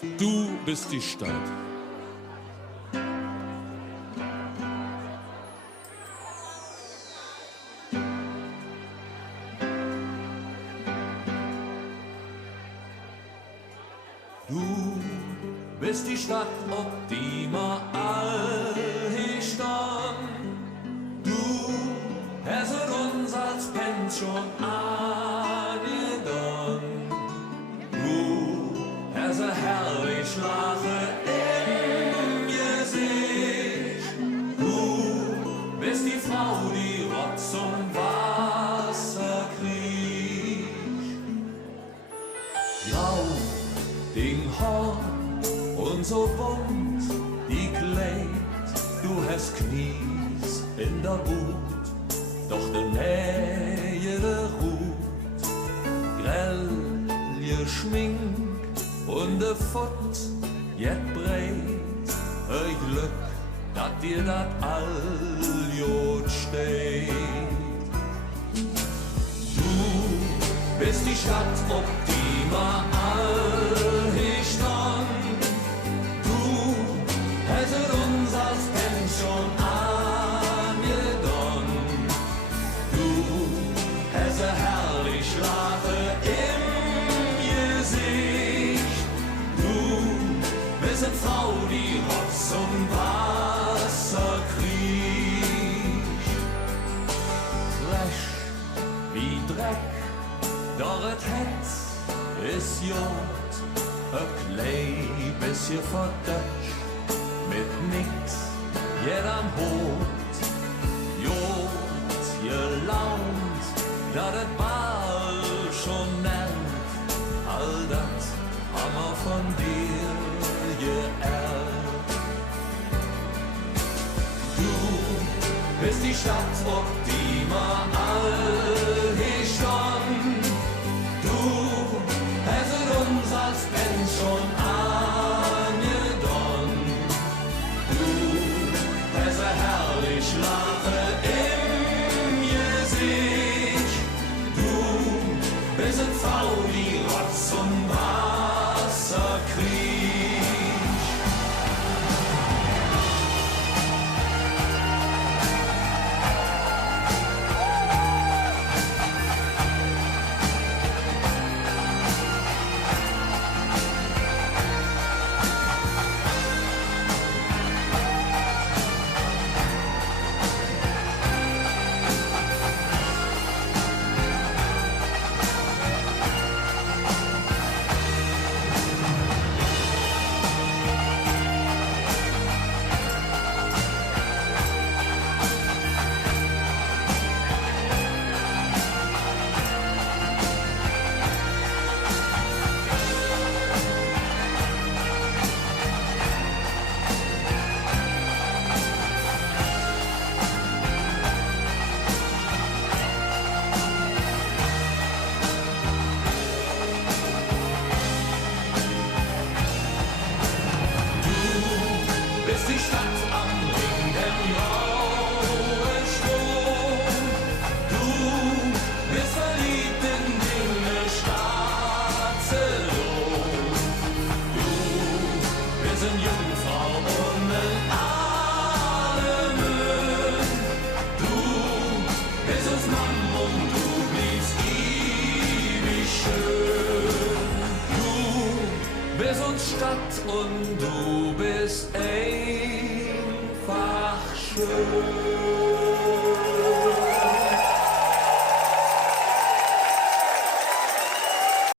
Du bist die Stadt. Du bist die Stadt, ob die ma all hier stand. Du hast uns als Pension angetan. Du hast a herrlich Lache im Gesicht. Du bist die Frau, die Rotz und Wasser kriegt. Blau, Ding Horn und so bunt die Kleid, du hast Knies in der Wut, doch de Nähe der Ruht, grell geschminkt und de Fott jet breit, ein Glück, dat dir dat all jod steht. Du bist die Stadt, ob die ma all hier stand. Du hast uns als Pension angetan. Du hast a herrlich Lache im Gesicht. Du bist a Frau, die Rotz und Wasser kriegt. Flesch wie Dreck, doch et Hetz ist Jod, a Klei bisschen verdötscht, mit nix, jedem Hut. Jod, gelaunt, dat et Ball schon nervt, all dat hammer von dir geerbt. Du bist die Stadt, ob die ma all hier stand. Du hast uns als Pension angetan. Du hast a herrlich Lache im Gesicht. Du bist a Frau, die Rotz und Wasser kriegt. Bist die Stadt am Ring, dem grauen Strom. Du bist verliebt in Dinge Staatslohn. Du bist eine Jungfrau und ein Ahnen. Du bist uns Mann und du bliebst ewig schön. Du bist uns Stadt und du bist einfach schön.